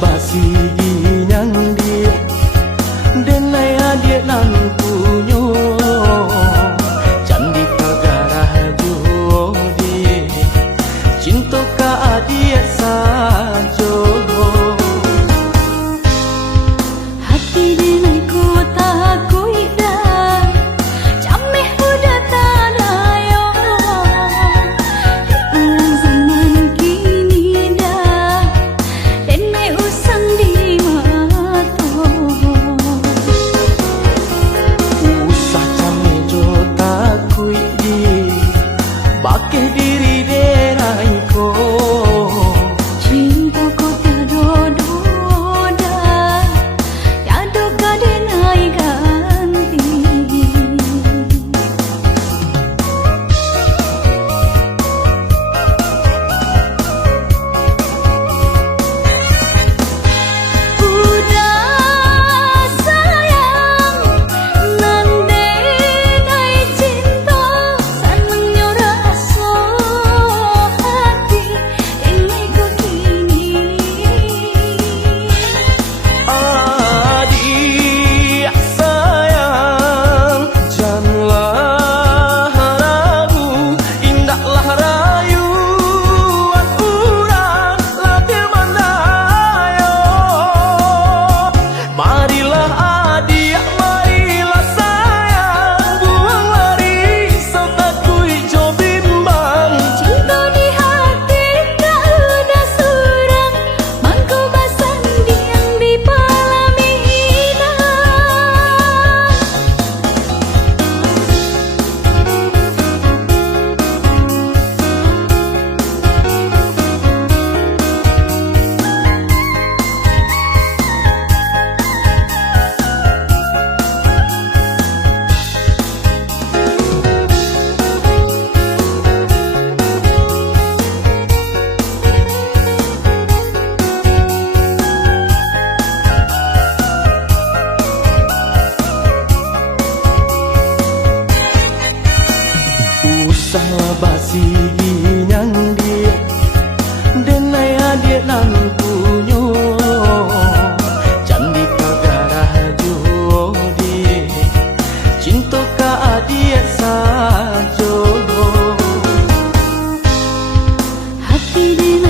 basi ginyang dia denai adik nan punyo candi pagarah jodi cinta ka adik sajo hati denai ku takui dah cameh udah tarayo di ulang zaman kini dah denai usang di mato usah came jo takui di bakeh diri derai ko cinta ku tiada dah tiada kadenai ganti. Udah sayang nande nai cinta senangnya rasa hati ini ku kini adik sayang janganlah ragu indahlah rayuan urang latir mandayo marilah adik marilah sayang buang lari setakui jo bimbang cinta di hati tak ada surang mangkau basang diam di palamina. usahlah basi ginyang dia denai adik nan punyo candi pagarah jodi cinta ka adik sajo Hati dengan